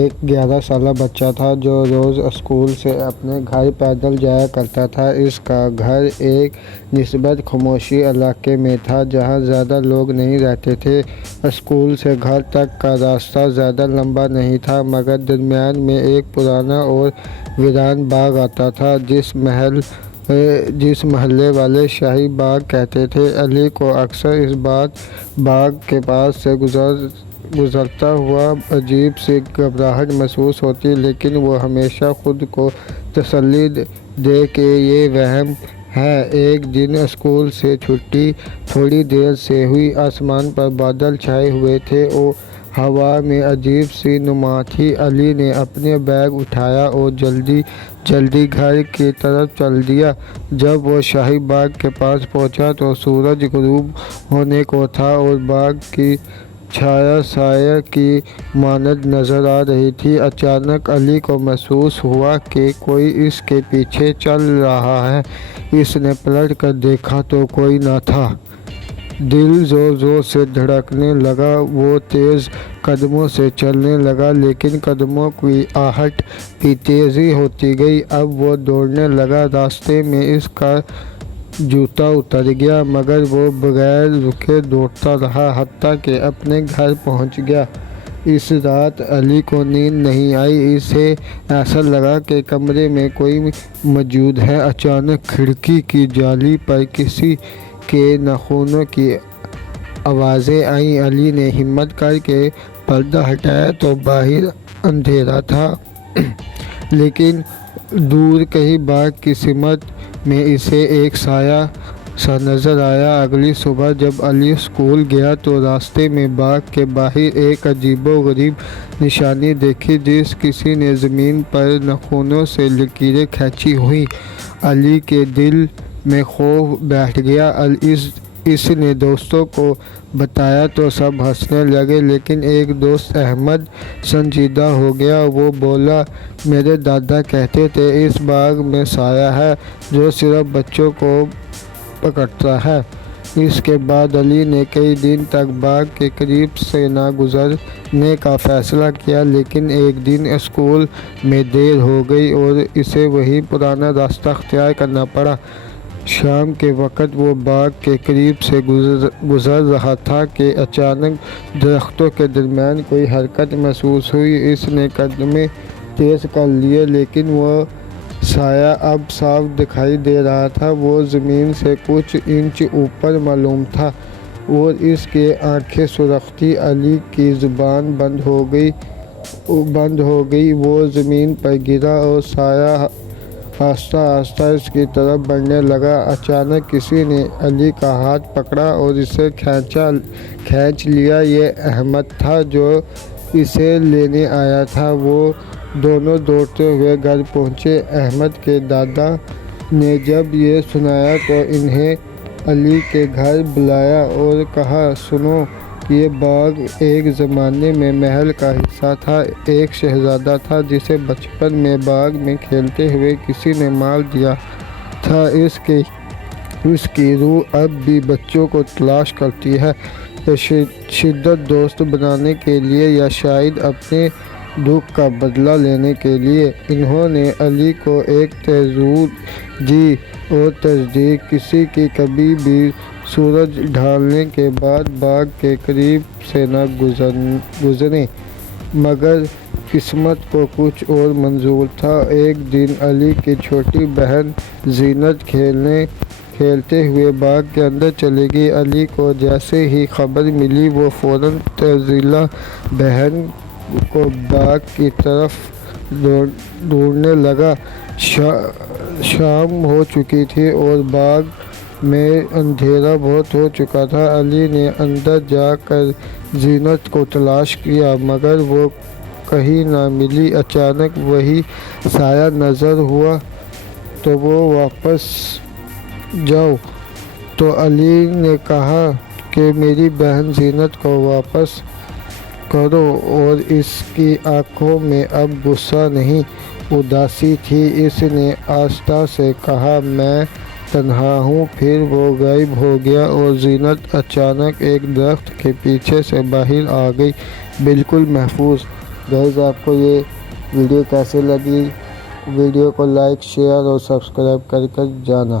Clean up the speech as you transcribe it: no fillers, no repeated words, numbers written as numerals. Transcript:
ایک 11 سالہ بچہ تھا جو روز اسکول سے اپنے گھر پیدل جایا کرتا تھا۔ اس کا گھر ایک نسبتاً خاموش علاقے میں تھا جہاں زیادہ لوگ نہیں رہتے تھے۔ اسکول سے گھر تک کا راستہ زیادہ لمبا نہیں تھا، مگر درمیان میں ایک پرانا اور ویران باغ آتا تھا جس محلے والے شاہی باغ کہتے تھے۔ علی کو اکثر اس باغ کے پاس سے گزرتا ہوا عجیب سی گھبراہٹ محسوس ہوتی، لیکن وہ ہمیشہ خود کو تسلی دے کہ یہ وہم ہے۔ ایک دن اسکول سے چھٹی تھوڑی دیر سے ہوئی۔ آسمان پر بادل چھائے ہوئے تھے اور ہوا میں عجیب سی نما تھی۔ علی نے اپنا بیگ اٹھایا اور جلدی گھر کی طرف چل دیا۔ جب وہ شاہی باغ کے پاس پہنچا تو سورج غروب ہونے کو تھا اور باغ کی چھایا سایہ کی مانند نظر آ رہی تھی۔ اچانک علی کو محسوس ہوا کہ کوئی اس کے پیچھے چل رہا ہے۔ اس نے پلٹ کر دیکھا تو کوئی نہ تھا۔ دل زور زور سے دھڑکنے لگا۔ وہ تیز قدموں سے چلنے لگا، لیکن قدموں کی آہٹ بھی تیز ہوتی گئی۔ اب وہ دوڑنے لگا۔ راستے میں اس کا جوتا اتر گیا، مگر وہ بغیر رکے دوڑتا رہا، حتیٰ کہ اپنے گھر پہنچ گیا۔ اس رات علی کو نیند نہیں آئی۔ اسے ایسا لگا کہ کمرے میں کوئی موجود ہے۔ اچانک کھڑکی کی جالی پر کسی کے ناخنوں کی آوازیں آئیں۔ علی نے ہمت کر کے پردہ ہٹایا تو باہر اندھیرا تھا، لیکن دور کہیں باغ کی سمت میں اسے ایک سایہ سا نظر آیا۔ اگلی صبح جب علی اسکول گیا تو راستے میں باغ کے باہر ایک عجیب و غریب نشانی دیکھی، جیسے کسی نے زمین پر ناخنوں سے لکیریں کھینچی ہوں۔ علی کے دل میں خوف بیٹھ گیا۔ اس نے دوستوں کو بتایا تو سب ہنسنے لگے، لیکن ایک دوست احمد سنجیدہ ہو گیا۔ وہ بولا، میرے دادا کہتے تھے اس باغ میں سایہ ہے جو صرف بچوں کو پکڑتا ہے۔ اس کے بعد علی نے کئی دن تک باغ کے قریب سے نہ گزرنے کا فیصلہ کیا، لیکن ایک دن اسکول میں دیر ہو گئی اور اسے وہی پرانا راستہ اختیار کرنا پڑا۔ شام کے وقت وہ باغ کے قریب سے گزر رہا تھا کہ اچانک درختوں کے درمیان کوئی حرکت محسوس ہوئی۔ اس نے قدم تیز کر لیے، لیکن وہ سایہ اب صاف دکھائی دے رہا تھا۔ وہ زمین سے کچھ انچ اوپر معلوم تھا اور اس کی آنکھیں سرخ تھیں۔ علی کی زبان بند ہو گئی۔ وہ زمین پر گرا اور سایہ آہستہ آہستہ اس کی طرف بڑھنے لگا۔ اچانک کسی نے علی کا ہاتھ پکڑا اور اسے کھینچ لیا۔ یہ احمد تھا جو اسے لینے آیا تھا۔ وہ دونوں دوڑتے ہوئے گھر پہنچے۔ احمد کے دادا نے جب یہ سنا تو انہیں علی کے گھر بلایا اور کہا، سنو، یہ باغ ایک زمانے میں محل کا حصہ تھا۔ ایک شہزادہ تھا جسے بچپن میں باغ میں کھیلتے ہوئے کسی نے مار دیا تھا۔ اس کی روح اب بھی بچوں کو تلاش کرتی ہے، شدید دوست بنانے کے لیے یا شاید اپنے دکھ کا بدلہ لینے کے لیے۔ انہوں نے علی کو ایک ترجیح دی اور تصدیق کی، کبھی بھی سورج ڈھلنے کے بعد باغ کے قریب سے نہ گزریں۔ مگر قسمت کو کچھ اور منظور تھا۔ ایک دن علی کی چھوٹی بہن زینت کھیلتے ہوئے باغ کے اندر چلی گئی۔ علی کو جیسے ہی خبر ملی وہ فوراً ترجیحی بہن کو باغ کی طرف دوڑنے لگا۔ شام ہو چکی تھی اور باغ میں اندھیرا بہت ہو چکا تھا۔ علی نے اندر جا کر زینت کو تلاش کیا، مگر وہ کہیں نہ ملی۔ اچانک وہی سایہ نظر ہوا تو وہ واپس جاؤ۔ تو علی نے کہا کہ میری بہن زینت کو واپس کرو، اور اس کی آنکھوں میں اب غصہ نہیں، اداسی تھی۔ اس نے آہستہ سے کہا، میں تنہا ہوں۔ پھر وہ غائب ہو گیا اور زینت اچانک ایک درخت کے پیچھے سے باہر آ گئی، بالکل محفوظ۔ گائز آپ کو یہ ویڈیو کیسے لگی؟ ویڈیو کو لائک، شیئر اور سبسکرائب کر جانا۔